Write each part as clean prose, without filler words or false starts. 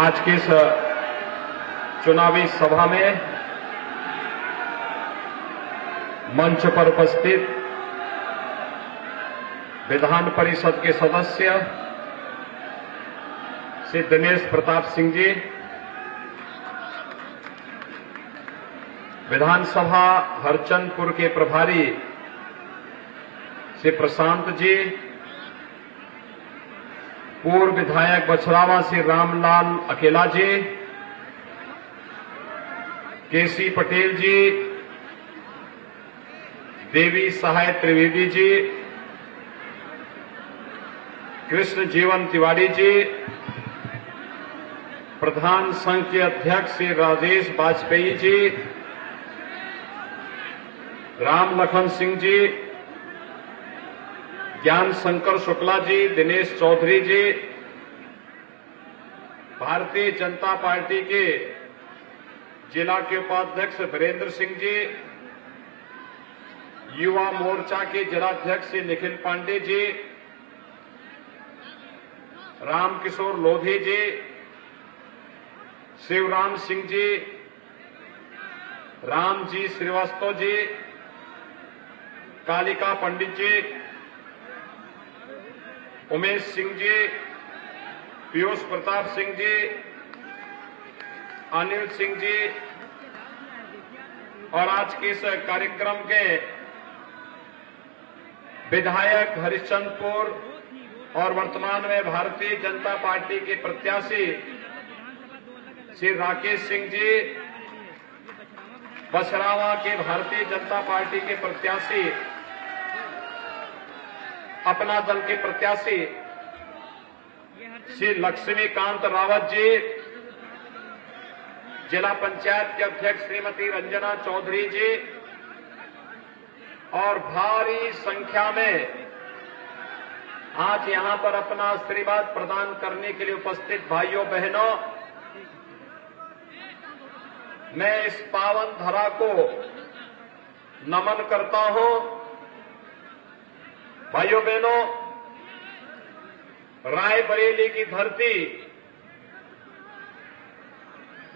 आज की इस चुनावी सभा में मंच पर उपस्थित विधान परिषद के सदस्य श्री दिनेश प्रताप सिंह जी, विधानसभा हरचंदपुर के प्रभारी श्री प्रशांत जी, पूर्व विधायक बछरावा श्री रामलाल अकेला जी, केसी पटेल जी, देवी सहाय त्रिवेदी जी, कृष्ण जीवन तिवारी जी, प्रधान संघ के अध्यक्ष श्री राजेश वाजपेयी जी, राम लखन सिंह जी, ज्ञान शंकर शुक्ला जी, दिनेश चौधरी जी, भारतीय जनता पार्टी के जिला के उपाध्यक्ष वीरेंद्र सिंह जी, युवा मोर्चा के जिलाध्यक्ष श्री निखिल पांडे जी, रामकिशोर लोधी जी, शिवराम सिंह जी, राम जी श्रीवास्तव जी, कालिका पंडित जी, उमेश सिंह जी, पीयूष प्रताप सिंह जी, अनिल सिंह जी और आज के इस कार्यक्रम के विधायक हरिश्चंद्रपुर और वर्तमान में भारतीय जनता पार्टी के प्रत्याशी श्री राकेश सिंह जी, बछरावा के भारतीय जनता पार्टी के प्रत्याशी, अपना दल के प्रत्याशी श्री लक्ष्मीकांत रावत जी, जिला पंचायत के अध्यक्ष श्रीमती रंजना चौधरी जी और भारी संख्या में आज यहां पर अपना आशीर्वाद प्रदान करने के लिए उपस्थित भाइयों बहनों, मैं इस पावन धरा को नमन करता हूं। भाइयों बहनों, रायबरेली की धरती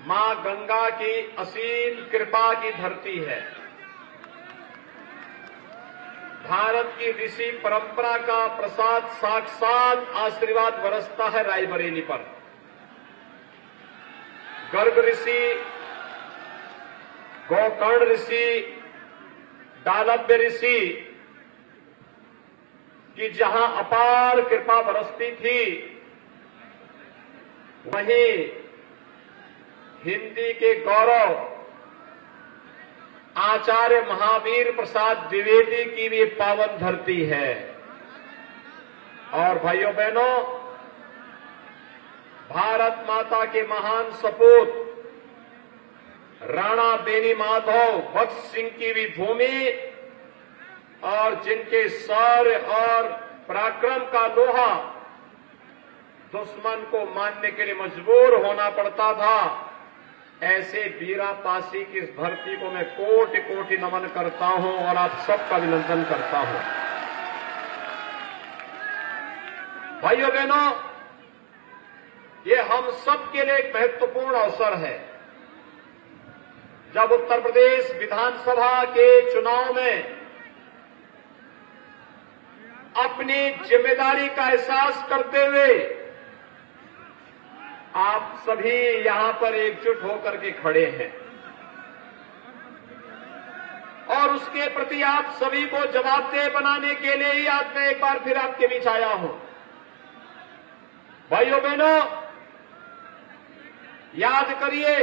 मां गंगा की असीम कृपा की धरती है। भारत की ऋषि परंपरा का प्रसाद साक्षात आशीर्वाद बरसता है रायबरेली पर। गर्ग ऋषि, गोकर्ण ऋषि, डालब्य ऋषि कि जहां अपार कृपा बरसती थी, वहीं हिंदी के गौरव आचार्य महावीर प्रसाद द्विवेदी की भी पावन धरती है। और भाइयों बहनों, भारत माता के महान सपूत राणा बेनी माधव भक्त सिंह की भी भूमि और जिनके शौर्य और पराक्रम का लोहा दुश्मन को मानने के लिए मजबूर होना पड़ता था, ऐसे वीरापासी की इस धरती को मैं कोटि कोटि नमन करता हूं और आप सबका अभिनंदन करता हूं। भाइयों बहनों, ये हम सबके लिए एक महत्वपूर्ण अवसर है जब उत्तर प्रदेश विधानसभा के चुनाव में अपनी जिम्मेदारी का एहसास करते हुए आप सभी यहां पर एकजुट होकर के खड़े हैं और उसके प्रति आप सभी को जवाबदेह बनाने के लिए ही आज मैं एक बार फिर आपके बीच आया हूं। भाइयों बहनों, याद करिए,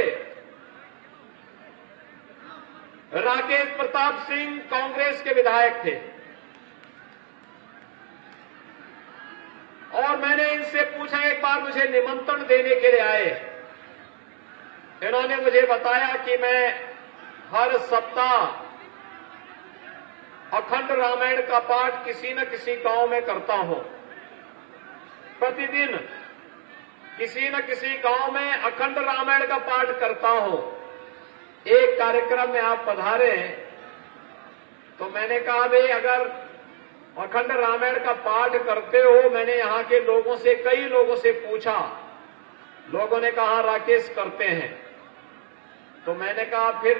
राकेश प्रताप सिंह कांग्रेस के विधायक थे और मैंने इनसे पूछा, एक बार मुझे निमंत्रण देने के लिए आए। इन्होंने मुझे बताया कि मैं हर सप्ताह अखंड रामायण का पाठ किसी न किसी गांव में करता हूं। प्रतिदिन किसी न किसी गांव में अखंड रामायण का पाठ करता हूं। एक कार्यक्रम में आप पधारे तो मैंने कहा, भाई अगर अखंड रामायण का पाठ करते हो, मैंने यहां के लोगों से, कई लोगों से पूछा लोगों ने कहा राकेश करते हैं, तो मैंने कहा फिर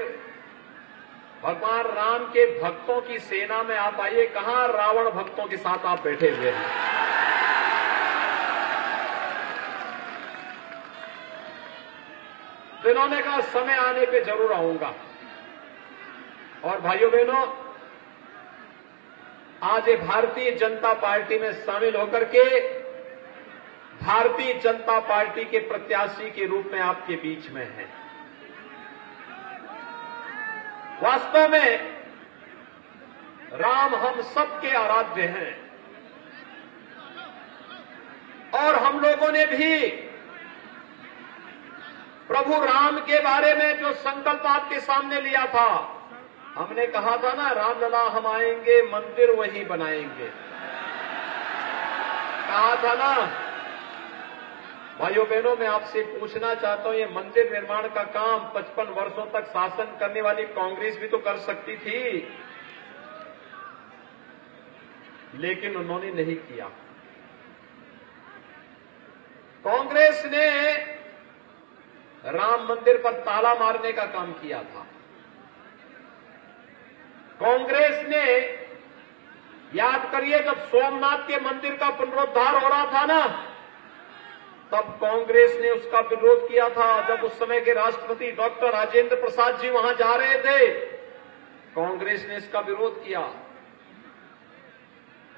भगवान राम के भक्तों की सेना में आप आइए, कहां रावण भक्तों के साथ आप बैठे हुए हैं। तो इन्होंने कहा समय आने पे जरूर आऊंगा। और भाइयों बहनों, आज ये भारतीय जनता पार्टी में शामिल होकर के भारतीय जनता पार्टी के प्रत्याशी के रूप में आपके बीच में है। वास्तव में राम हम सबके आराध्य हैं और हम लोगों ने भी प्रभु राम के बारे में जो संकल्प आपके सामने लिया था, हमने कहा था ना, रामलला हम आएंगे मंदिर वहीं बनाएंगे, कहा था ना। भाइयों बहनों, मैं आपसे पूछना चाहता हूं, ये मंदिर निर्माण का काम 55 वर्षों तक शासन करने वाली कांग्रेस भी तो कर सकती थी, लेकिन उन्होंने नहीं किया। कांग्रेस ने राम मंदिर पर ताला मारने का काम किया था। कांग्रेस ने, याद करिए, जब सोमनाथ के मंदिर का पुनरुद्धार हो रहा था ना, तब कांग्रेस ने उसका विरोध किया था। जब उस समय के राष्ट्रपति डॉक्टर राजेंद्र प्रसाद जी वहां जा रहे थे, कांग्रेस ने इसका विरोध किया।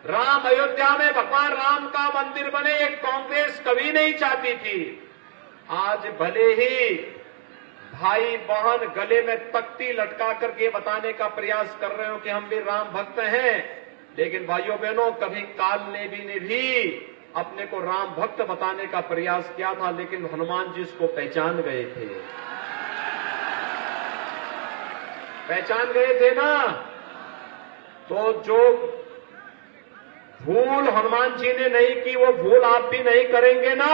राम अयोध्या में भगवान राम का मंदिर बने, ये कांग्रेस कभी नहीं चाहती थी। आज भले ही भाई बहन गले में तख्ती लटका करके बताने का प्रयास कर रहे हो कि हम भी राम भक्त हैं, लेकिन भाइयों बहनों, कभी काल ने भी अपने को राम भक्त बताने का प्रयास किया था, लेकिन हनुमान जी उसको पहचान गए थे। पहचान गए थे ना। तो जो भूल हनुमान जी ने नहीं की, वो भूल आप भी नहीं करेंगे ना।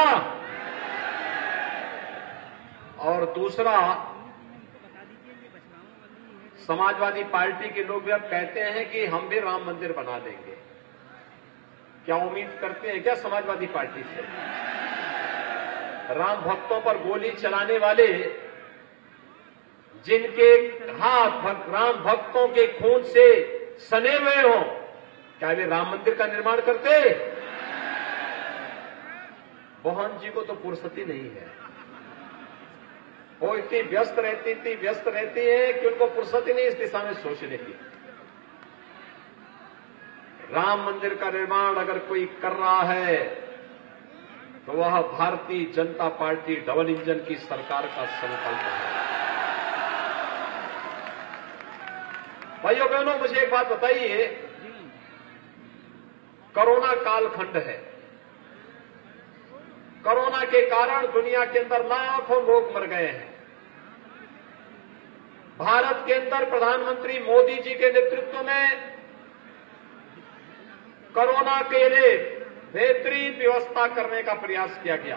और दूसरा, समाजवादी पार्टी के लोग भी अब कहते हैं कि हम भी राम मंदिर बना देंगे। क्या उम्मीद करते हैं क्या समाजवादी पार्टी से? राम भक्तों पर गोली चलाने वाले, जिनके हाथ राम भक्तों के खून से सने हुए हों, क्या वे राम मंदिर का निर्माण करते? मोहन जी को तो फुर्सत ही नहीं है। वो इतनी व्यस्त रहती है कि उनको फुर्सत ही नहीं इस दिशा में सोचने की। राम मंदिर का निर्माण अगर कोई कर रहा है तो वह Bharatiya Janata party double engine की सरकार का संकल्प है। भाइयों बहनों, मुझे एक बात बताइए, कोरोना कालखंड है। कोरोना के कारण दुनिया के अंदर लाखों लोग मर गए हैं। भारत के अंदर प्रधानमंत्री मोदी जी के नेतृत्व में कोरोना के लिए बेहतरीन व्यवस्था करने का प्रयास किया गया।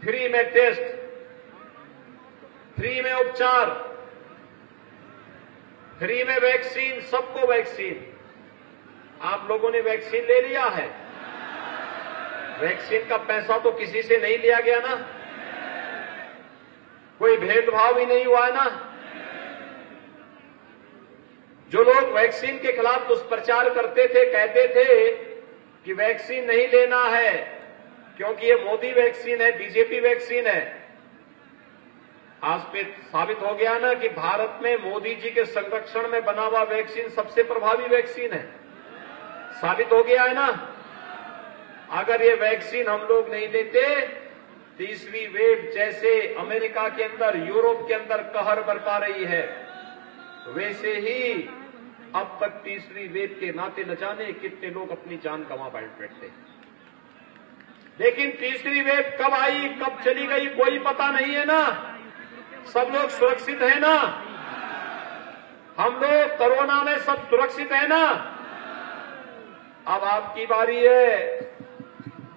फ्री में टेस्ट, फ्री में उपचार, फ्री में वैक्सीन, सबको वैक्सीन। आप लोगों ने वैक्सीन ले लिया है? वैक्सीन का पैसा तो किसी से नहीं लिया गया ना, कोई भेदभाव ही नहीं हुआ है ना। जो लोग वैक्सीन के खिलाफ दुष्प्रचार करते थे, कहते थे कि वैक्सीन नहीं लेना है क्योंकि ये मोदी वैक्सीन है, बीजेपी वैक्सीन है। आज पे साबित हो गया ना कि भारत में मोदी जी के संरक्षण में बना हुआ वैक्सीन सबसे प्रभावी वैक्सीन है। साबित हो गया है ना। अगर ये वैक्सीन हम लोग नहीं लेते, तीसरी वेव जैसे अमेरिका के अंदर, यूरोप के अंदर कहर बरपा रही है, वैसे ही अब तक तीसरी वेव के नाते न जाने कितने लोग अपनी जान गंवा बैठते। लेकिन तीसरी वेव कब आई, कब चली गई, कोई पता नहीं है ना। सब लोग सुरक्षित है ना। हम लोग कोरोना में सब सुरक्षित है ना। अब आपकी बारी है,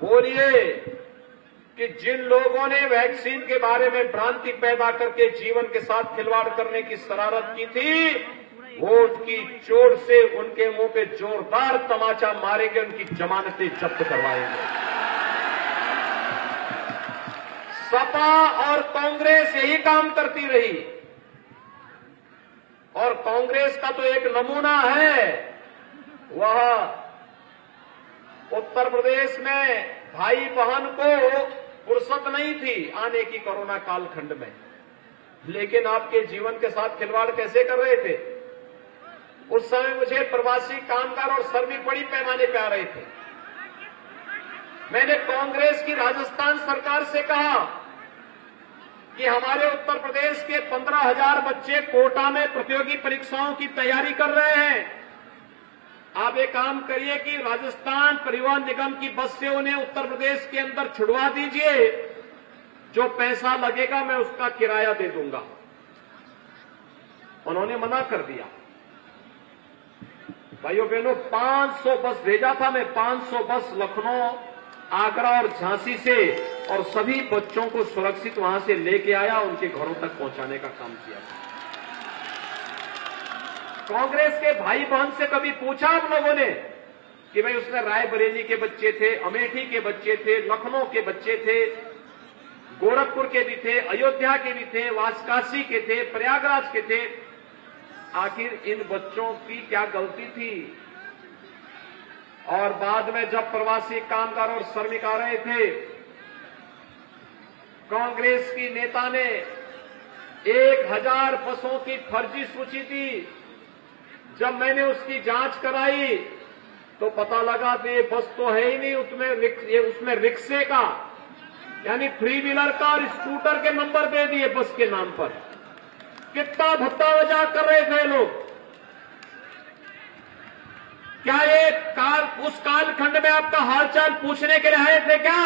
बोलिए कि जिन लोगों ने वैक्सीन के बारे में भ्रांति पैदा करके जीवन के साथ खिलवाड़ करने की शरारत की थी, वोट की चोट से उनके मुंह पे जोरदार तमाचा मारेंगे, उनकी जमानतें जब्त करवाएंगे। सपा और कांग्रेस यही काम करती रही। और कांग्रेस का तो एक नमूना है, वह उत्तर प्रदेश में भाई बहन को फुर्सत नहीं थी आने की कोरोना कालखंड में, लेकिन आपके जीवन के साथ खिलवाड़ कैसे कर रहे थे। उस समय मुझे प्रवासी कामगार और श्रमिक बड़ी पैमाने पे आ रहे थे। मैंने कांग्रेस की राजस्थान सरकार से कहा कि हमारे उत्तर प्रदेश के 15,000 बच्चे कोटा में प्रतियोगी परीक्षाओं की तैयारी कर रहे हैं। आप एक काम करिए कि राजस्थान परिवहन निगम की बस से उन्हें उत्तर प्रदेश के अंदर छुड़वा दीजिए, जो पैसा लगेगा मैं उसका किराया दे दूंगा। उन्होंने मना कर दिया। भाइयों बहनों, 500 बस भेजा था मैं, 500 बस लखनऊ, आगरा और झांसी से, और सभी बच्चों को सुरक्षित वहां से लेके आया, उनके घरों तक पहुंचाने का काम किया। कांग्रेस के भाई बहन से कभी पूछा आप लोगों ने कि भाई उसमें रायबरेली के बच्चे थे, अमेठी के बच्चे थे, लखनऊ के बच्चे थे, गोरखपुर के भी थे, अयोध्या के भी थे, वाराणसी के थे, प्रयागराज के थे, आखिर इन बच्चों की क्या गलती थी। और बाद में जब प्रवासी कामगार और श्रमिक आ रहे थे, कांग्रेस की नेता ने 1000 बसों की फर्जी सूची दी। जब मैंने उसकी जांच कराई तो पता लगा कि ये बस तो है ही नहीं, उसमें रिक्शे का यानी 3 व्हीलर का और स्कूटर के नंबर दे दिए बस के नाम पर। कितना भत्ता मजाक कर रहे थे लोग। क्या ये उस कालखंड में आपका हालचाल पूछने के लिए आए थे क्या?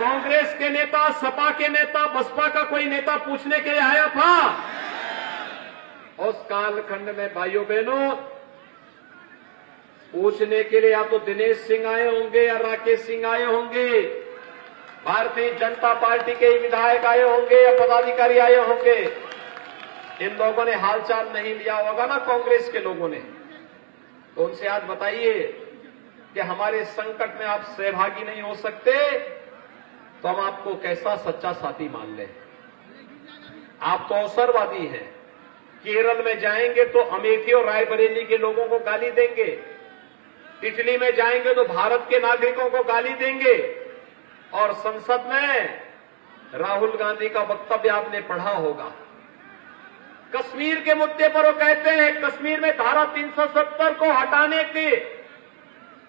कांग्रेस के नेता, सपा के नेता, बसपा का कोई नेता पूछने के लिए आया था? उस कालखंड में भाइयों बहनों पूछने के लिए या तो दिनेश सिंह आए होंगे या राकेश सिंह आए होंगे, भारतीय जनता पार्टी के विधायक आए होंगे या पदाधिकारी आए होंगे। इन लोगों ने हालचाल नहीं लिया होगा ना कांग्रेस के लोगों ने। तो उनसे आज बताइए कि हमारे संकट में आप सहभागी नहीं हो सकते तो हम आपको कैसा सच्चा साथी मान लें। आप तो अवसरवादी हैं। केरल में जाएंगे तो अमेठी और रायबरेली के लोगों को गाली देंगे, इटली में जाएंगे तो भारत के नागरिकों को गाली देंगे, और संसद में राहुल गांधी का वक्तव्य आपने पढ़ा होगा। कश्मीर के मुद्दे पर वो कहते हैं कश्मीर में धारा 370 को हटाने की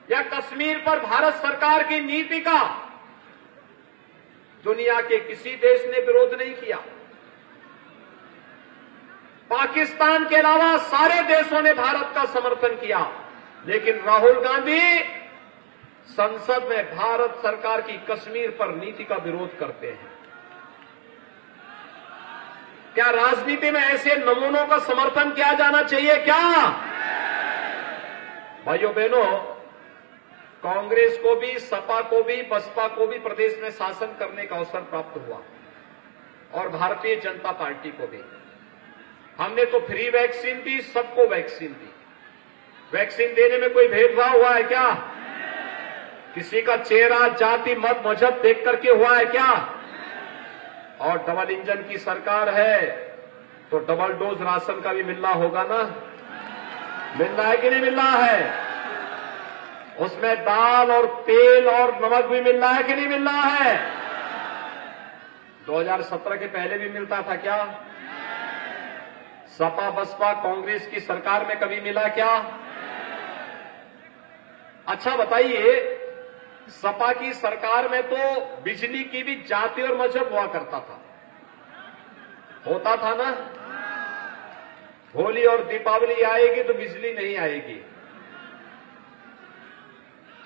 या कश्मीर पर भारत सरकार की नीति का दुनिया के किसी देश ने विरोध नहीं किया। पाकिस्तान के अलावा सारे देशों ने भारत का समर्थन किया, लेकिन राहुल गांधी संसद में भारत सरकार की कश्मीर पर नीति का विरोध करते हैं। क्या राजनीति में ऐसे नमूनों का समर्थन किया जाना चाहिए क्या? भाइयों बहनों, कांग्रेस को भी, सपा को भी, बसपा को भी प्रदेश में शासन करने का अवसर प्राप्त हुआ, और भारतीय जनता पार्टी को भी। हमने तो फ्री वैक्सीन दी, सबको वैक्सीन दी। वैक्सीन देने में कोई भेदभाव हुआ है क्या? किसी का चेहरा, जाति, मत, मजहब देख करके हुआ है क्या? और डबल इंजन की सरकार है तो डबल डोज राशन का भी मिलना होगा ना। मिल रहा है कि नहीं मिल रहा है? उसमें दाल और तेल और नमक भी मिल रहा है कि नहीं मिल रहा है? 2017 के पहले भी मिलता था क्या? सपा बसपा कांग्रेस की सरकार में कभी मिला क्या? अच्छा बताइए, सपा की सरकार में तो बिजली की भी जाति और मजहब हुआ करता था, होता था ना। होली और दीपावली आएगी तो बिजली नहीं आएगी,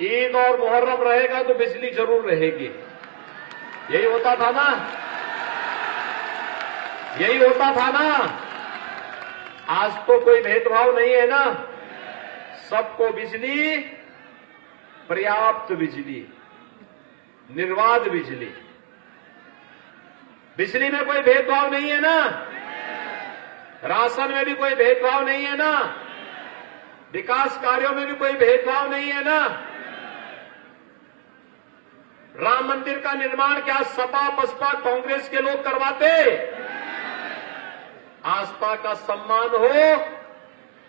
ईद और मुहर्रम रहेगा तो बिजली जरूर रहेगी। यही होता था ना, यही होता था ना। आज तो कोई भेदभाव नहीं है ना, सबको बिजली, पर्याप्त बिजली, निर्बाध बिजली। बिजली में कोई भेदभाव नहीं है ना, राशन में भी कोई भेदभाव नहीं है ना, विकास कार्यों में भी कोई भेदभाव नहीं है ना। राम मंदिर का निर्माण क्या सपा बसपा कांग्रेस के लोग करवाते? आस्था का सम्मान हो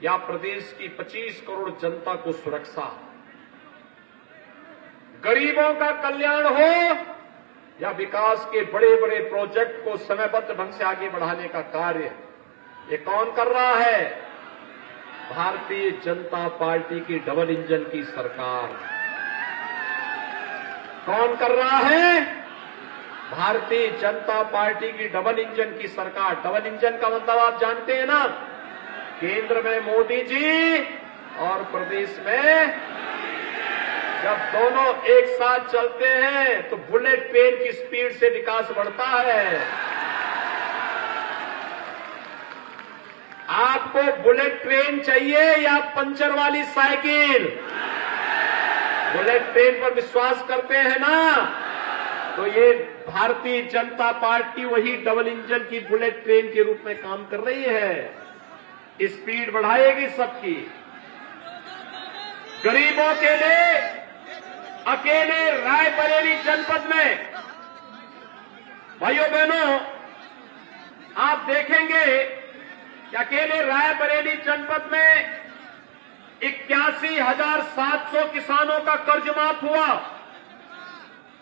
या प्रदेश की 25 करोड़ जनता को सुरक्षा, गरीबों का कल्याण हो या विकास के बड़े बड़े प्रोजेक्ट को समयबद्ध ढंग से आगे बढ़ाने का कार्य, ये कौन कर रहा है? भारतीय जनता पार्टी की डबल इंजन की सरकार। कौन कर रहा है? भारतीय जनता पार्टी की डबल इंजन की सरकार। डबल इंजन का मतलब आप जानते हैं ना, केंद्र में मोदी जी और प्रदेश में, जब दोनों एक साथ चलते हैं तो बुलेट ट्रेन की स्पीड से विकास बढ़ता है। आपको बुलेट ट्रेन चाहिए या पंचर वाली साइकिल? बुलेट ट्रेन पर विश्वास करते हैं ना, तो ये भारतीय जनता पार्टी वही डबल इंजन की बुलेट ट्रेन के रूप में काम कर रही है। स्पीड बढ़ाएगी सबकी। गरीबों के लिए अकेले रायबरेली जनपद में, भाइयों बहनों, आप देखेंगे कि अकेले रायबरेली जनपद में 81,700 किसानों का कर्ज माफ हुआ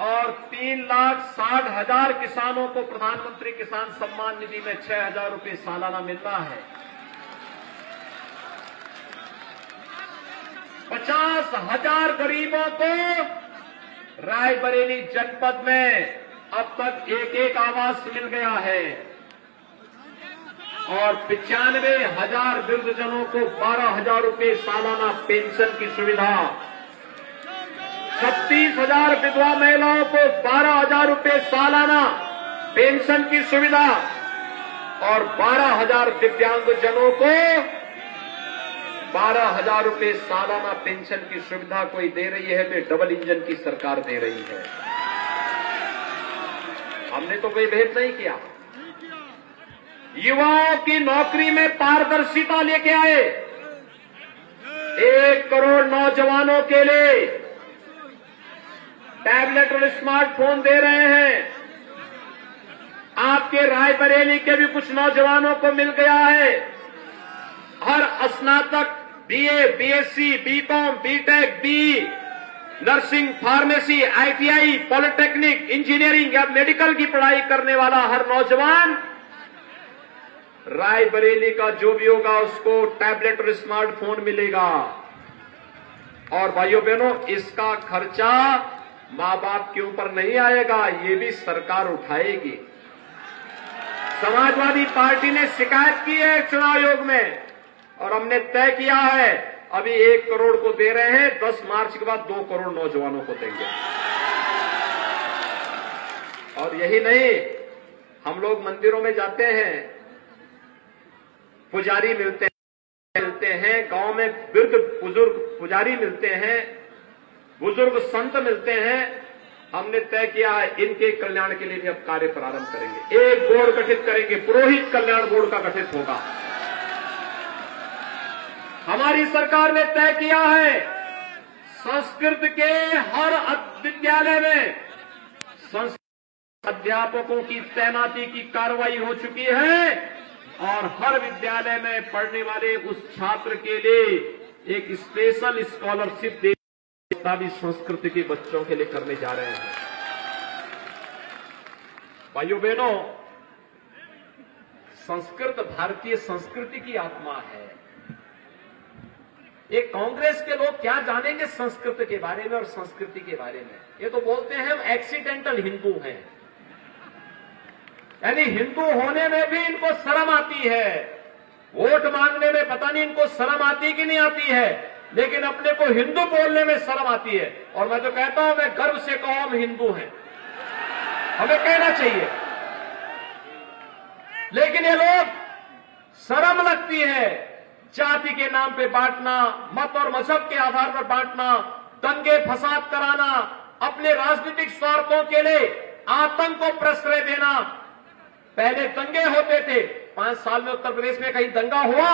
और 3,60,000 किसानों को प्रधानमंत्री किसान सम्मान निधि में 6,000 रुपये सालाना मिलना है। 50,000 गरीबों को रायबरेली जनपद में अब तक एक आवास मिल गया है और 95,000 वृद्धजनों को 12,000 रुपये सालाना पेंशन की सुविधा, 36,000 विधवा महिलाओं को 12,000 रुपये सालाना पेंशन की सुविधा और 12,000 दिव्यांगजनों को 12,000 रुपये सालाना पेंशन की सुविधा कोई दे रही है तो डबल इंजन की सरकार दे रही है। हमने तो कोई भेद नहीं किया। युवाओं की नौकरी में पारदर्शिता लेके आए। 1 करोड़ नौजवानों के लिए टैबलेट और स्मार्टफोन दे रहे हैं। आपके रायबरेली के भी कुछ नौजवानों को मिल गया है। हर स्नातक BA, BSc, BCom, BTech, B nursing, pharmacy, ITI, polytechnic, engineering या मेडिकल की पढ़ाई करने वाला हर नौजवान रायबरेली का जो भी होगा उसको टैबलेट और स्मार्टफोन मिलेगा। और भाइयों बहनों, इसका खर्चा मां बाप के ऊपर नहीं आएगा, ये भी सरकार उठाएगी। समाजवादी पार्टी ने शिकायत की है चुनाव आयोग में और हमने तय किया है, अभी 1 करोड़ को दे रहे हैं, 10 मार्च के बाद 2 करोड़ नौजवानों को देंगे। और यही नहीं, हम लोग मंदिरों में जाते हैं, पुजारी मिलते हैं, गांव में वृद्ध बुजुर्ग पुजारी मिलते हैं, बुजुर्ग संत मिलते हैं। हमने तय किया है इनके कल्याण के लिए भी अब कार्य प्रारंभ करेंगे। एक बोर्ड गठित करेंगे, पुरोहित कल्याण बोर्ड का गठित होगा। हमारी सरकार ने तय किया है संस्कृत के हर विद्यालय में संस्कृत अध्यापकों की तैनाती की कार्रवाई हो चुकी है और हर विद्यालय में पढ़ने वाले उस छात्र के लिए एक स्पेशल स्कॉलरशिप देना भी संस्कृत के बच्चों के लिए करने जा रहे हैं। भाइयों बहनों, संस्कृत भारतीय संस्कृति की आत्मा है। ये कांग्रेस के लोग क्या जानेंगे संस्कृत के बारे में और संस्कृति के बारे में। ये तो बोलते हैं हम एक्सीडेंटल हिंदू हैं, यानी हिंदू होने में भी इनको शर्म आती है। वोट मांगने में पता नहीं इनको शर्म आती कि नहीं आती है, लेकिन अपने को हिंदू बोलने में शर्म आती है। और मैं तो कहता हूं, मैं गर्व से कहूं हम हिंदू हैं, हमें कहना चाहिए। लेकिन ये लोग शर्म लगती है जाति के नाम पे बांटना, मत और मजहब के आधार पर बांटना, दंगे फसाद कराना, अपने राजनीतिक स्वार्थों के लिए आतंक को प्रश्रय देना। पहले दंगे होते थे, 5 साल में उत्तर प्रदेश में कहीं दंगा हुआ?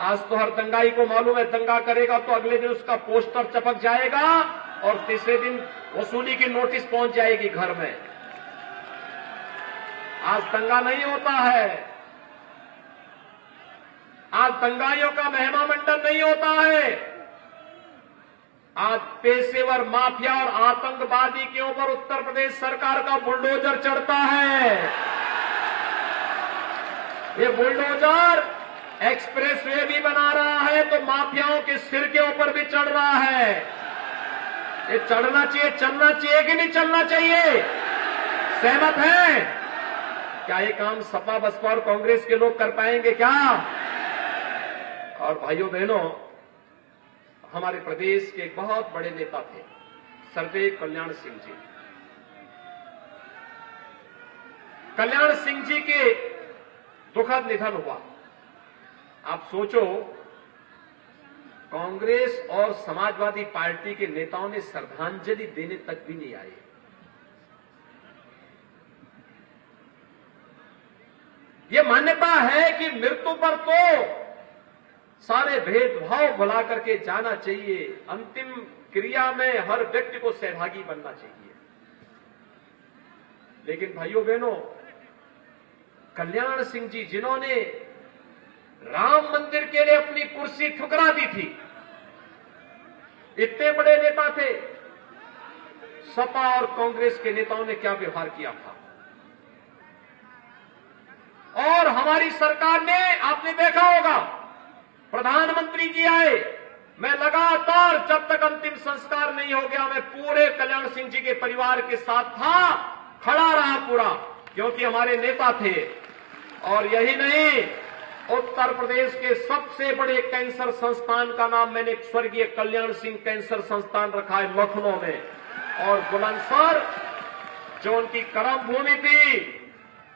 आज तो हर दंगाई को मालूम है, दंगा करेगा तो अगले दिन उसका पोस्टर चपक जाएगा और तीसरे दिन वसूली की नोटिस पहुंच जाएगी घर में। आज दंगा नहीं होता है, आज दंगाइयों का महिमा मंडन नहीं होता है। आज पेशेवर माफिया और आतंकवादी के ऊपर उत्तर प्रदेश सरकार का बुलडोजर चढ़ता है। ये बुलडोजर एक्सप्रेसवे भी बना रहा है तो माफियाओं के सिर के ऊपर भी चढ़ रहा है। ये चढ़ना चाहिए, चलना चाहिए कि नहीं चलना चाहिए? सहमत हैं? क्या ये काम सपा बसपा और कांग्रेस के लोग कर पाएंगे क्या? और भाइयों बहनों, हमारे प्रदेश के एक बहुत बड़े नेता थे सर्वदेव कल्याण सिंह जी। कल्याण सिंह जी के दुखद निधन हुआ। आप सोचो, कांग्रेस और समाजवादी पार्टी के नेताओं ने श्रद्धांजलि देने तक भी नहीं आए। ये मान्यता है कि मृत्यु पर तो सारे भेदभाव भुला करके जाना चाहिए, अंतिम क्रिया में हर व्यक्ति को सहभागी बनना चाहिए। लेकिन भाइयों बहनों, कल्याण सिंह जी जिन्होंने राम मंदिर के लिए अपनी कुर्सी ठुकरा दी थी, इतने बड़े नेता थे, सपा और कांग्रेस के नेताओं ने क्या व्यवहार किया था। और हमारी सरकार ने, आपने देखा होगा, प्रधानमंत्री जी आए, मैं लगातार जब तक अंतिम संस्कार नहीं हो गया मैं पूरे कल्याण सिंह जी के परिवार के साथ था, खड़ा रहा पूरा, क्योंकि हमारे नेता थे। और यही नहीं, उत्तर प्रदेश के सबसे बड़े कैंसर संस्थान का नाम मैंने स्वर्गीय कल्याण सिंह कैंसर संस्थान रखा है लखनऊ में, और बुलंदशहर जो उनकी कर्म भूमि थी,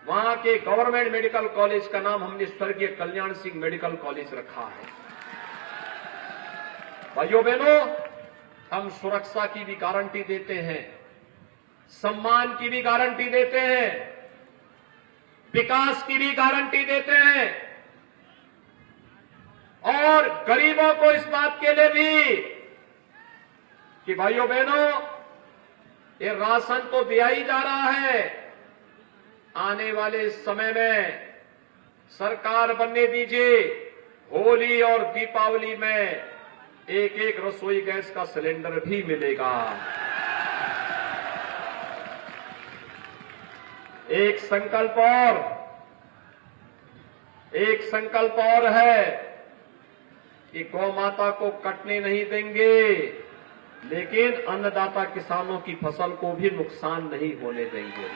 वहां के गवर्नमेंट मेडिकल कॉलेज का नाम हमने स्वर्गीय कल्याण सिंह मेडिकल कॉलेज रखा है। भाइयों बहनों, हम सुरक्षा की भी गारंटी देते हैं, सम्मान की भी गारंटी देते हैं, विकास की भी गारंटी देते हैं, और गरीबों को इस बात के लिए भी कि भाइयों बहनों, ये राशन तो दिया ही जा रहा है, आने वाले समय में सरकार बनने दीजिए, होली और दीपावली में एक एक रसोई गैस का सिलेंडर भी मिलेगा। एक संकल्प और है कि गौ माता को कटने नहीं देंगे, लेकिन अन्नदाता किसानों की फसल को भी नुकसान नहीं होने देंगे।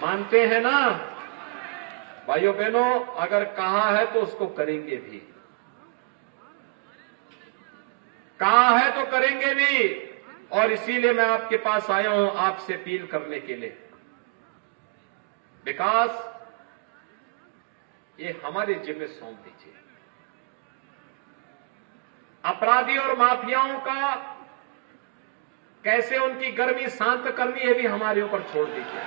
मानते हैं ना भाइयों बहनों? अगर कहा है तो उसको करेंगे भी, कहा है तो करेंगे भी। और इसीलिए मैं आपके पास आया हूं आपसे अपील करने के लिए। विकास ये हमारे जिम्मे सौंप दीजिए। अपराधी और माफियाओं का कैसे उनकी गर्मी शांत करनी है भी हमारे ऊपर छोड़ दीजिए।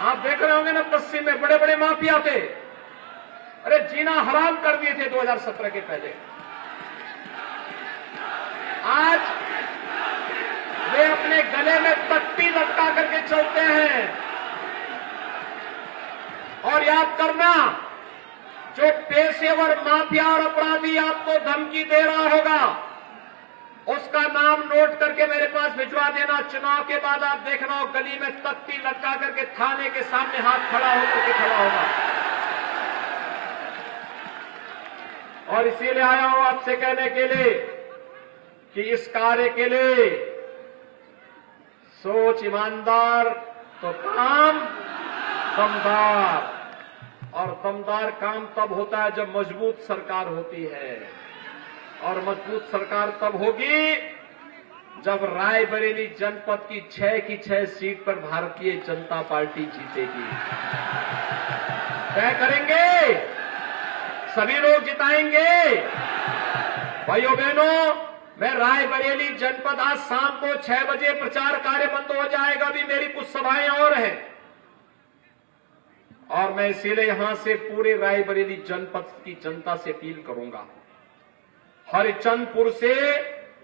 आप देख रहे होंगे ना, पश्चिम में बड़े बड़े माफिया थे, अरे जीना हराम कर दिए थे 2017 के पहले। आज वे अपने गले में पट्टी लटका करके चलते हैं। और याद करना, जो पेशेवर माफिया और अपराधी आपको धमकी दे रहा होगा, उसका नाम नोट करके मेरे पास भिजवा देना। चुनाव के बाद आप देखना, गली में तख्ती लटका करके थाने के सामने हाथ खड़ा होकर के खड़ा होगा। और इसीलिए आया हूं आपसे कहने के लिए कि इस कार्य के लिए सोच ईमानदार तो काम दमदार, और दमदार काम तब होता है जब मजबूत सरकार होती है, और मजबूत सरकार तब होगी जब रायबरेली जनपद की 6 की 6 सीट पर भारतीय जनता पार्टी जीतेगी। तय करेंगे, सभी लोग जिताएंगे। भाइयों बहनों, मैं रायबरेली जनपद आज शाम को 6 बजे प्रचार कार्य बंद हो जाएगा, भी मेरी कुछ सभाएं और हैं। और मैं इसीलिए यहां से पूरे रायबरेली जनपद की जनता से अपील करूंगा। हरिचंदपुर से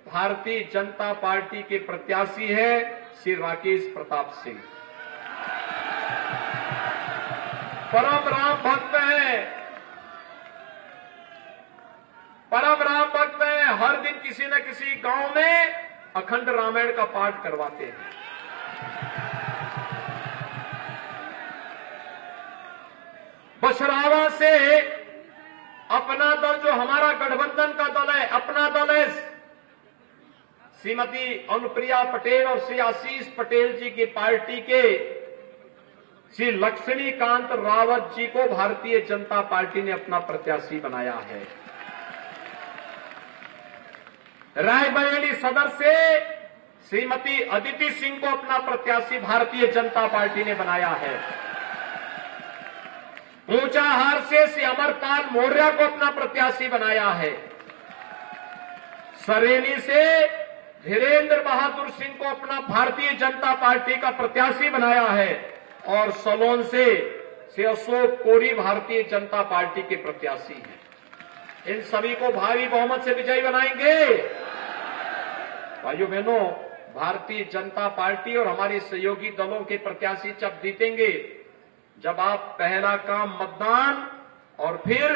भारतीय जनता पार्टी के प्रत्याशी है श्री राकेश प्रताप सिंह। परम राम भक्त हैं, परम राम भक्त हैं। हर दिन किसी न किसी गांव में अखंड रामायण का पाठ करवाते हैं। बछरावा से अपना दल, जो हमारा गठबंधन का दल है, अपना दल है, श्रीमती अनुप्रिया पटेल और श्री आशीष पटेल जी की पार्टी के श्री लक्ष्मीकांत रावत जी को भारतीय जनता पार्टी ने अपना प्रत्याशी बनाया है। रायबरेली सदर से श्रीमती अदिति सिंह को अपना प्रत्याशी भारतीय जनता पार्टी ने बनाया है। ऊंचाहार से श्री अमरपाल मौर्य को अपना प्रत्याशी बनाया है। सरेली से धीरेन्द्र बहादुर सिंह को अपना भारतीय जनता पार्टी का प्रत्याशी बनाया है और सलोन से श्री अशोक कोरी भारतीय जनता पार्टी के प्रत्याशी हैं। इन सभी को भारी बहुमत से विजयी बनाएंगे। भाइयों बहनों, भारतीय जनता पार्टी और हमारे सहयोगी दलों के प्रत्याशी जब जीतेंगे, जब आप पहला काम मतदान और फिर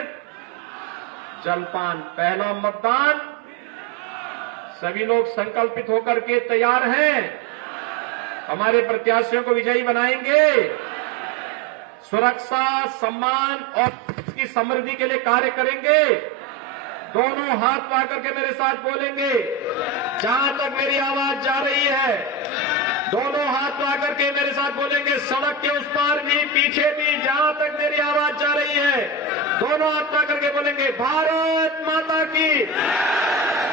जलपान, पहला मतदान, सभी लोग संकल्पित होकर के तैयार हैं। हमारे प्रत्याशियों को विजयी बनाएंगे। सुरक्षा, सम्मान और की समृद्धि के लिए कार्य करेंगे। दोनों हाथ पा करके मेरे साथ बोलेंगे। जहां तक मेरी आवाज जा रही है, दोनों हाथ पा करके मेरे साथ बोलेंगे। सड़क के उस पार भी, पीछे भी, जहां तक मेरी आवाज जा रही है, दोनों हाथ पा करके बोलेंगे भारत माता की,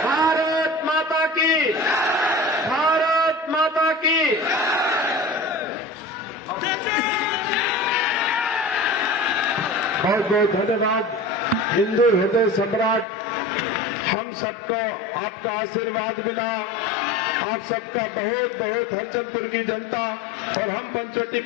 भारत माता की, भारत माता की। बहुत बहुत धन्यवाद। हिंदू हृदय सम्राट, हम सबको आपका आशीर्वाद मिला। आप सबका बहुत बहुत हरिचंदपुर की जनता और हम पंचवटी